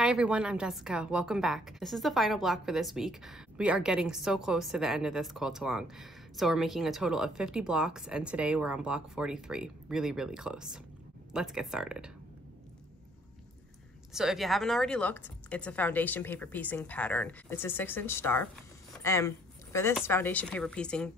Hi everyone, I'm Jessica. Welcome back. This is the final block for this week. We are getting so close to the end of this quilt along. So we're making a total of 50 blocks and today we're on block 43. Really, really close. Let's get started. So if you haven't already looked, it's a foundation paper piecing pattern. It's a 6-inch star. And for this foundation paper piecing,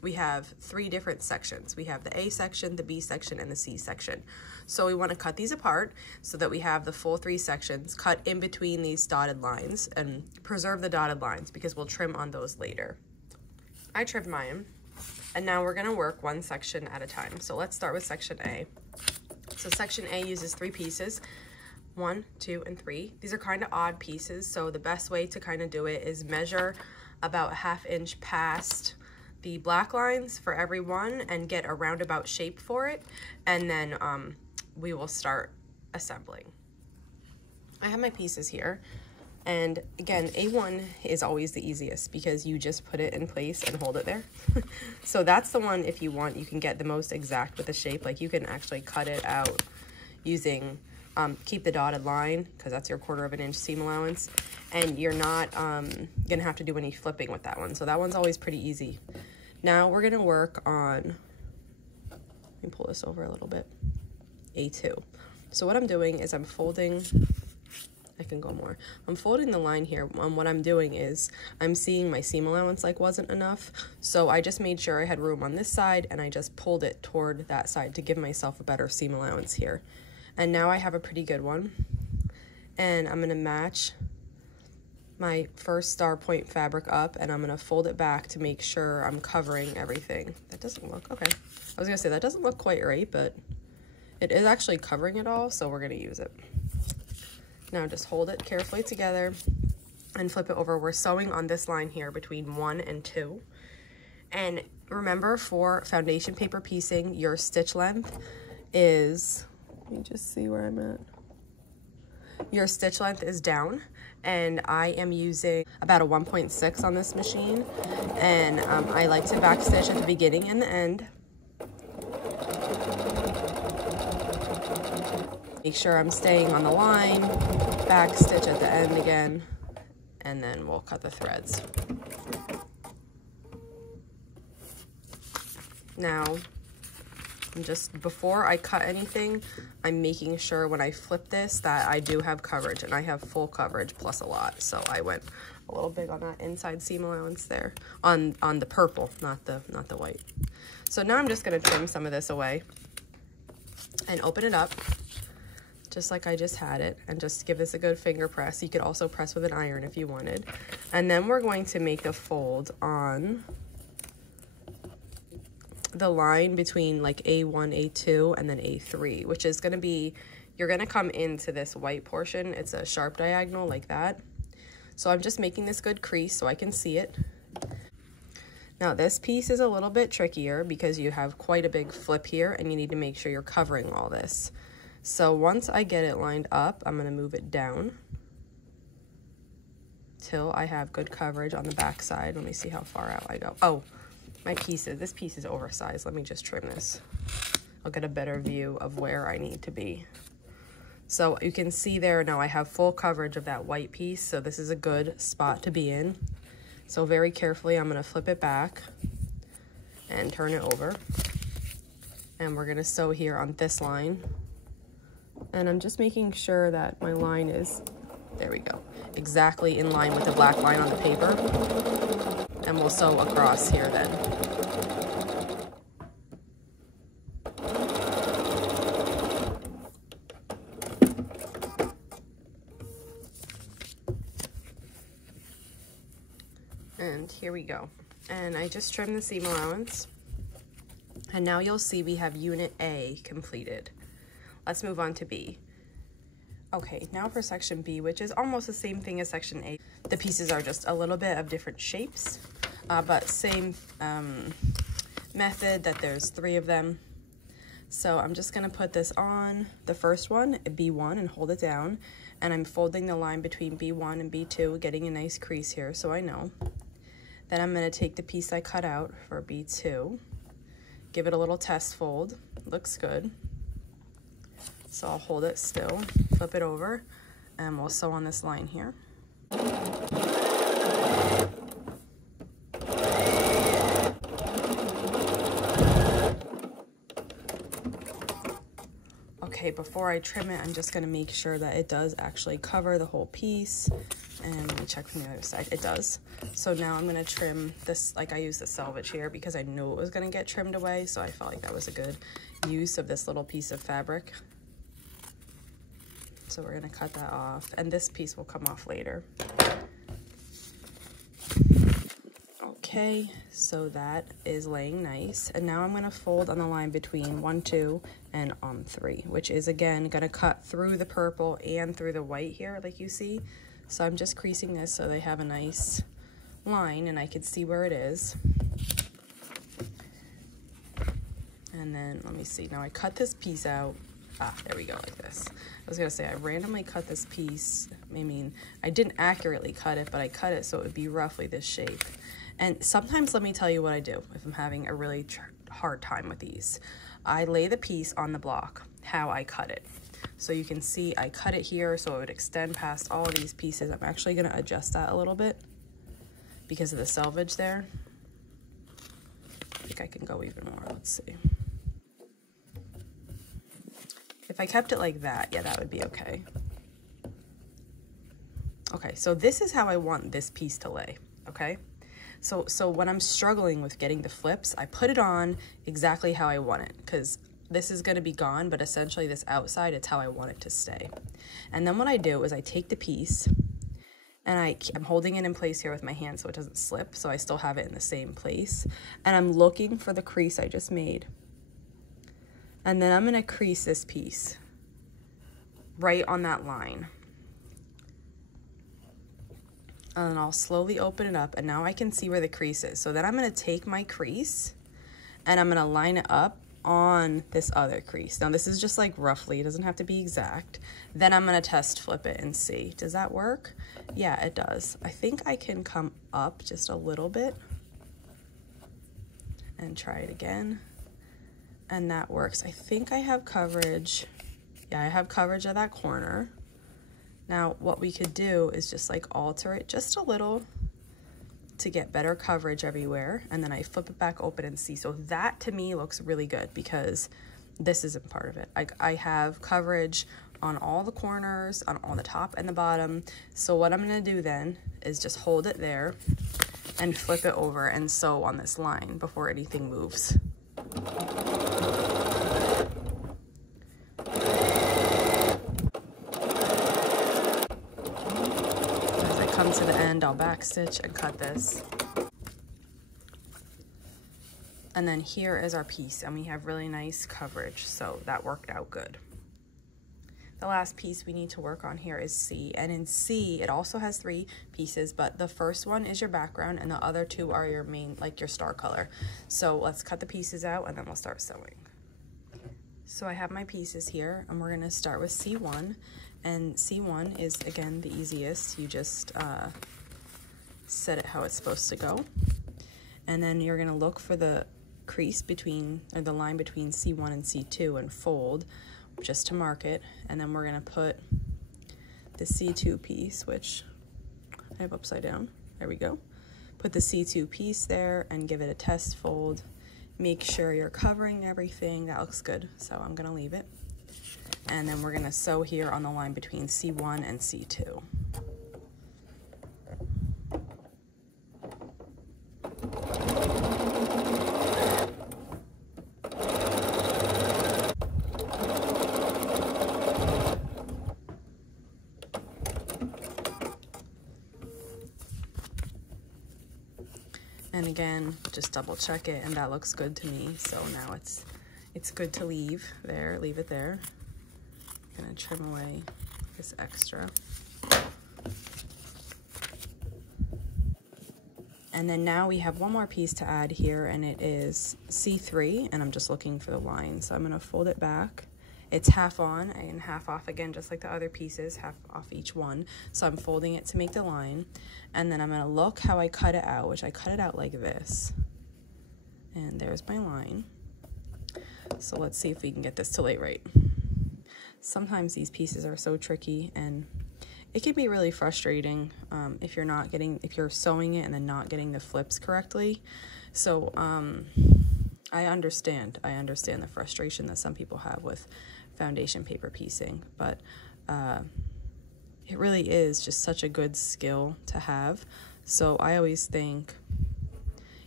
we have 3 different sections. We have the A section, the B section, and the C section. So we want to cut these apart so that we have the full 3 sections cut in between these dotted lines and preserve the dotted lines because we'll trim on those later. I trimmed mine, and now we're going to work one section at a time. So let's start with section A. So section A uses 3 pieces, 1, 2, and 3. These are kind of odd pieces, so the best way to kind of do it is measure about a 1/2 inch past the black lines for every one and get a roundabout shape for it, and then we will start assembling. I have my pieces here, and again, A1 is always the easiest because you just put it in place and hold it there. So that's the one, if you want, you can get the most exact with the shape. Like you can actually cut it out using keep the dotted line because that's your 1/4 inch seam allowance, and you're not gonna have to do any flipping with that one. So that one's always pretty easy. Now we're gonna work on, let me pull this over a little bit, A2. So what I'm doing is I'm folding, I can go more. I'm folding the line here, and what I'm doing is I'm seeing my seam allowance like wasn't enough. So I just made sure I had room on this side and I just pulled it toward that side to give myself a better seam allowance here. And now I have a pretty good one. And I'm gonna match my first star point fabric up, and I'm gonna fold it back to make sure I'm covering everything. That doesn't look, okay. I was gonna say that doesn't look quite right, but it is actually covering it all, so we're gonna use it. Now just hold it carefully together and flip it over. We're sewing on this line here between 1 and 2. And remember, for foundation paper piecing, your stitch length is, let me just see where I'm at. Your stitch length is down, and I am using about a 1.6 on this machine, and I like to back stitch at the beginning and the end. Make sure I'm staying on the line, back stitch at the end again, and then we'll cut the threads. Now, just before I cut anything, I'm making sure when I flip this that I do have coverage, and I have full coverage plus a lot. So I went a little big on that inside seam allowance there on the purple, not the white. So now I'm just going to trim some of this away and open it up just like I just had it, and just give this a good finger press. You could also press with an iron if you wanted. And then we're going to make a fold on the line between like A1, A2, and then A3, which is going to be, you're going to come into this white portion. It's a sharp diagonal like that. So I'm just making this good crease so I can see it. Now this piece is a little bit trickier because you have quite a big flip here, and you need to make sure you're covering all this. So once I get it lined up, I'm going to move it down till I have good coverage on the back side. Let me see how far out I go. Oh, this piece is oversized. Let me just trim this. I'll get a better view of where I need to be. So you can see there now I have full coverage of that white piece, so this is a good spot to be in. So very carefully, I'm gonna flip it back and turn it over. And we're gonna sew here on this line. And I'm just making sure that my line is, there we go, exactly in line with the black line on the paper. And we'll sew across here then. And here we go. And I just trimmed the seam allowance. And now you'll see we have unit A completed. Let's move on to B. Okay, now for section B, which is almost the same thing as section A. The pieces are just a little bit of different shapes, but same method, that there's 3 of them. So I'm just gonna put this on the first one, B1, and hold it down. And I'm folding the line between B1 and B2, getting a nice crease here so I know. Then I'm gonna take the piece I cut out for B2, give it a little test fold, looks good. So I'll hold it still, flip it over, and we'll sew on this line here. Okay, before I trim it, I'm just gonna make sure that it does actually cover the whole piece. And let me check from the other side. It does. So now I'm gonna trim this, like I use the selvage here because I knew it was gonna get trimmed away, so I felt like that was a good use of this little piece of fabric. So we're gonna cut that off, and this piece will come off later. Okay, so that is laying nice. And now I'm gonna fold on the line between 1, 2, and 3, which is again gonna cut through the purple and through the white here, like you see. So I'm just creasing this so they have a nice line and I can see where it is. And then let me see, now I cut this piece out. Ah, there we go, like this. I was gonna say I randomly cut this piece. I mean, I didn't accurately cut it, but I cut it so it would be roughly this shape. And sometimes, let me tell you what I do if I'm having a really hard time with these. I lay the piece on the block, how I cut it. So you can see I cut it here so it would extend past all of these pieces. I'm actually gonna adjust that a little bit because of the selvage there. I think I can go even more, let's see. If I kept it like that, yeah, that would be okay. Okay, so this is how I want this piece to lay, okay? So when I'm struggling with getting the flips, I put it on exactly how I want it, because this is gonna be gone, but essentially this outside, it's how I want it to stay. And then what I do is I take the piece, and I'm holding it in place here with my hand so it doesn't slip, so I still have it in the same place. And I'm looking for the crease I just made. And then I'm gonna crease this piece right on that line. And then I'll slowly open it up, and now I can see where the crease is. So then I'm gonna take my crease and I'm gonna line it up on this other crease. Now this is just like roughly, it doesn't have to be exact. Then I'm gonna test flip it and see, does that work? Yeah, it does. I think I can come up just a little bit and try it again. And that works. I think I have coverage. Yeah, I have coverage of that corner. Now what we could do is just like alter it just a little to get better coverage everywhere, and then I flip it back open and see. So that to me looks really good because this isn't part of it. I have coverage on all the corners, on the top and the bottom. So what I'm gonna do then is just hold it there and flip it over and sew on this line before anything moves. Come to the end, I'll backstitch and cut this. And then here is our piece, and we have really nice coverage, so that worked out good. The last piece we need to work on here is C, and in C, it also has 3 pieces, but the first one is your background, and the other 2 are your main, like your star color. So let's cut the pieces out, and then we'll start sewing. So I have my pieces here, and we're gonna start with C1. And C1 is, again, the easiest. You just set it how it's supposed to go. And then you're gonna look for the crease between, or the line between C1 and C2 and fold just to mark it. And then we're gonna put the C2 piece, which I have upside down. There we go. Put the C2 piece there and give it a test fold. Make sure you're covering everything. That looks good, so I'm gonna leave it. And then we're gonna sew here on the line between C1 and C2. And again, just double check it, and that looks good to me. So now it's good to leave there, leave it there. I'm gonna trim away this extra. And then now we have one more piece to add here, and it is C3, and I'm just looking for the line. So I'm gonna fold it back. It's half on and half off again, just like the other pieces, half off each one. So I'm folding it to make the line. And then I'm gonna look how I cut it out, which I cut it out like this. And there's my line. So let's see if we can get this to lay right. Sometimes these pieces are so tricky, and it can be really frustrating if you're sewing it and then not getting the flips correctly. So I understand the frustration that some people have with foundation paper piecing, but it really is just such a good skill to have. So I always think,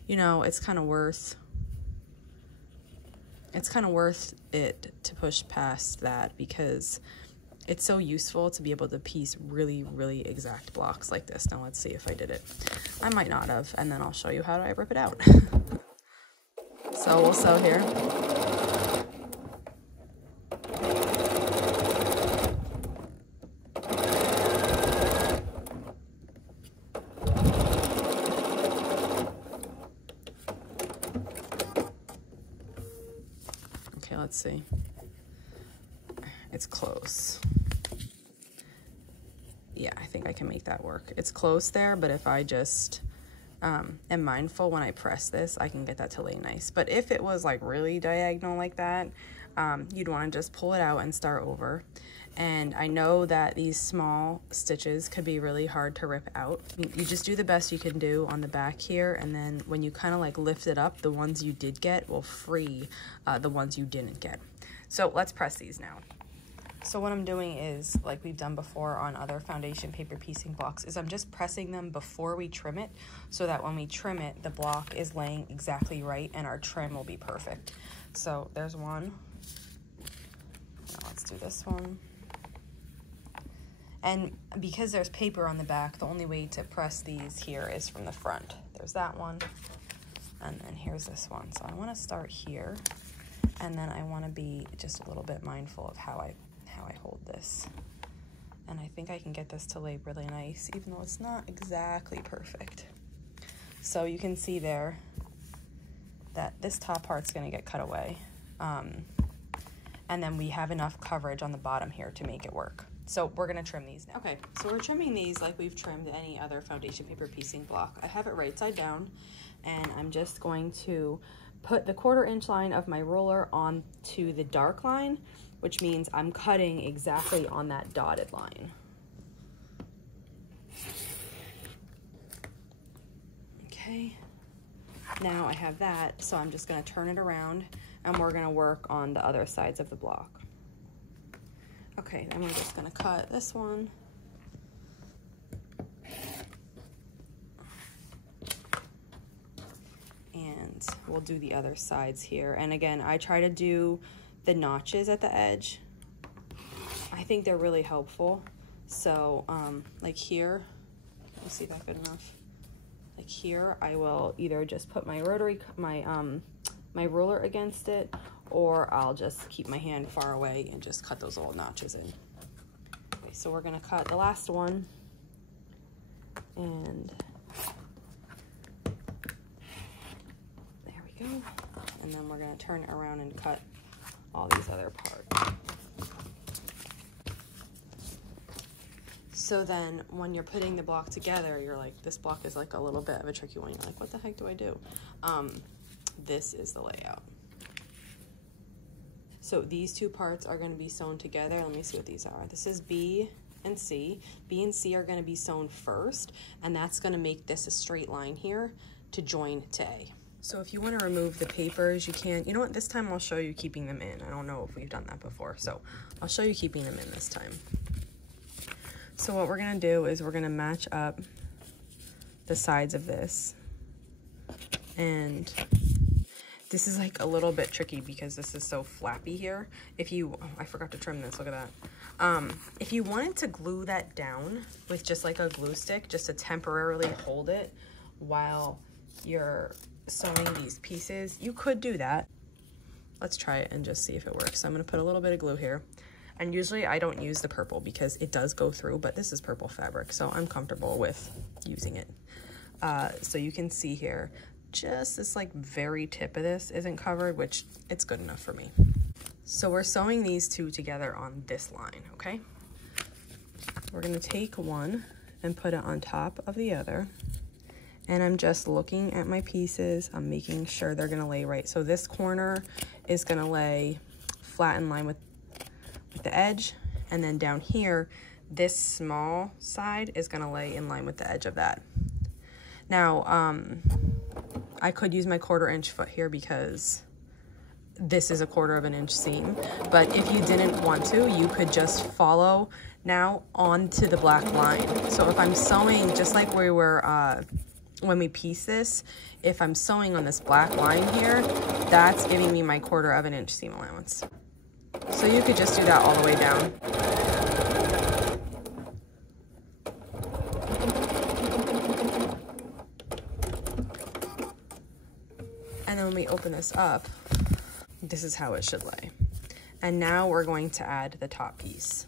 you know, it's kind of worth it to push past that, because it's so useful to be able to piece really, really exact blocks like this. Now let's see if I did it. I might not have, and then I'll show you how I rip it out. So we'll sew here. Okay, let's see. It's close. Yeah, I think I can make that work. It's close there, but if I just am mindful when I press this, I can get that to lay nice. But if it was like really diagonal like that, you'd want to just pull it out and start over. And I know that these small stitches could be really hard to rip out. You just do the best you can do on the back here, and then when you kind of like lift it up, the ones you did get will free the ones you didn't get. So let's press these now. So what I'm doing is, like we've done before on other foundation paper piecing blocks, is I'm just pressing them before we trim it, so that when we trim it, the block is laying exactly right and our trim will be perfect. So there's one. Now let's do this one. And because there's paper on the back, the only way to press these here is from the front. There's that one, and then here's this one. So I want to start here, and then I want to be just a little bit mindful of how I hold this. And I think I can get this to lay really nice, even though it's not exactly perfect. So you can see there that this top part's going to get cut away. And then we have enough coverage on the bottom here to make it work. So we're going to trim these now. Okay, so we're trimming these like we've trimmed any other foundation paper piecing block. I have it right side down, and I'm just going to put the 1/4 inch line of my ruler onto the dark line, which means I'm cutting exactly on that dotted line. Okay, now I have that, so I'm just gonna turn it around, and we're gonna work on the other sides of the block. Okay, then we're just gonna cut this one. And we'll do the other sides here. And again, I try to do the notches at the edge. I think they're really helpful. So like here, let me see if that's good enough. Like here, I will either just put my my ruler against it, or I'll just keep my hand far away and just cut those little notches in. Okay, so we're gonna cut the last one, and there we go. And then we're gonna turn it around and cut all these other parts. So then when you're putting the block together, you're like, this block is like a little bit of a tricky one. You're like, what the heck do I do? This is the layout. So these two parts are going to be sewn together. Let me see what these are. This is B and C. B and C are going to be sewn first, and that's going to make this a straight line here to join to A. So if you want to remove the papers, you can. You know what? This time I'll show you keeping them in. I don't know if we've done that before, so I'll show you keeping them in this time. So what we're going to do is we're going to match up the sides of this. And this is like a little bit tricky because this is so flappy here. If you, oh, I forgot to trim this, look at that. If you wanted to glue that down with just like a glue stick, just to temporarily hold it while you're sewing these pieces, you could do that. Let's try it and just see if it works. So I'm gonna put a little bit of glue here. And usually I don't use the purple because it does go through, but this is purple fabric, so I'm comfortable with using it. So you can see here, just this like very tip of this isn't covered, which it's good enough for me. So we're sewing these two together on this line, okay? We're gonna take one and put it on top of the other. And I'm just looking at my pieces. I'm making sure they're gonna lay right. So this corner is gonna lay flat in line with the edge. And then down here, this small side is gonna lay in line with the edge of that. Now, I could use my 1/4 inch foot here because this is a 1/4 of an inch seam, but if you didn't want to, you could just follow now onto the black line. So if I'm sewing, just like we were when we piece this, if I'm sewing on this black line here, that's giving me my 1/4 of an inch seam allowance. So you could just do that all the way down. And then when we open this up, this is how it should lay. And now we're going to add the top piece,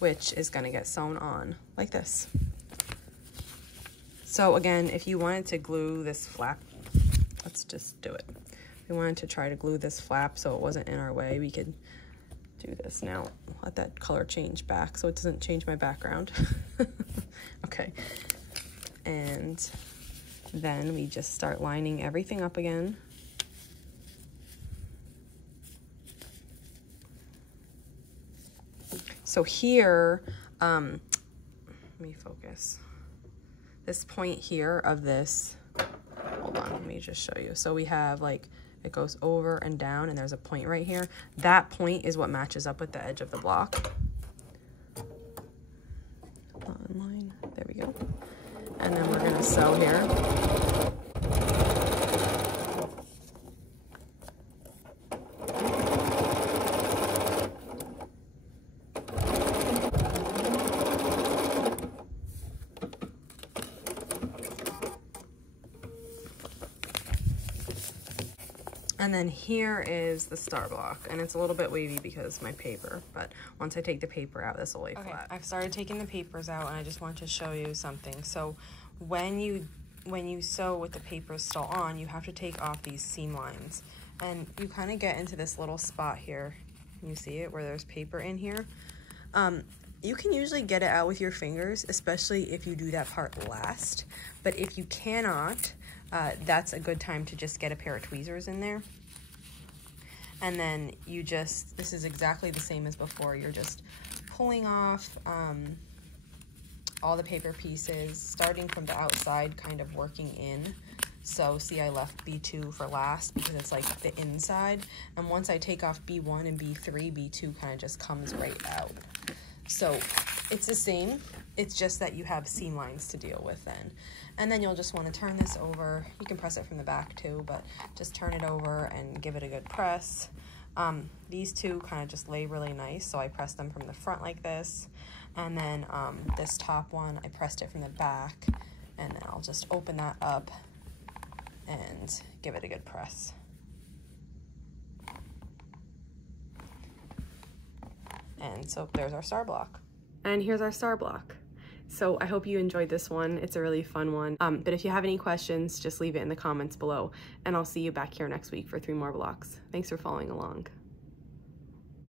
which is gonna get sewn on like this. So again, if you wanted to glue this flap, let's just do it. If we wanted to try to glue this flap so it wasn't in our way, we could do this. Now, let that color change back so it doesn't change my background. Okay, and then we just start lining everything up again. So here, let me focus. This point here of this, hold on, let me just show you. So we have like, it goes over and down and there's a point right here. That point is what matches up with the edge of the block. Line, there we go. And then we're gonna sew here. And then here is the star block, and it's a little bit wavy because my paper, but once I take the paper out, this will lay flat. I've started taking the papers out, and I just want to show you something. So when you sew with the paper still on, you have to take off these seam lines, and you kind of get into this little spot here. You see it where there's paper in here. You can usually get it out with your fingers, especially if you do that part last. But if you cannot, that's a good time to just get a pair of tweezers in there. And then you just, this is exactly the same as before. You're just pulling off all the paper pieces, starting from the outside, kind of working in. So see, I left B2 for last because it's like the inside. And once I take off B1 and B3, B2 kind of just comes right out. So it's the same, it's just that you have seam lines to deal with then. And then you'll just want to turn this over. You can press it from the back too, but just turn it over and give it a good press. These two kind of just lay really nice, so I pressed them from the front like this. And then this top one, I pressed it from the back, and then I'll just open that up and give it a good press. And so there's our star block. And here's our star block. So I hope you enjoyed this one. It's a really fun one. But if you have any questions, just leave it in the comments below. And I'll see you back here next week for 3 more blocks. Thanks for following along.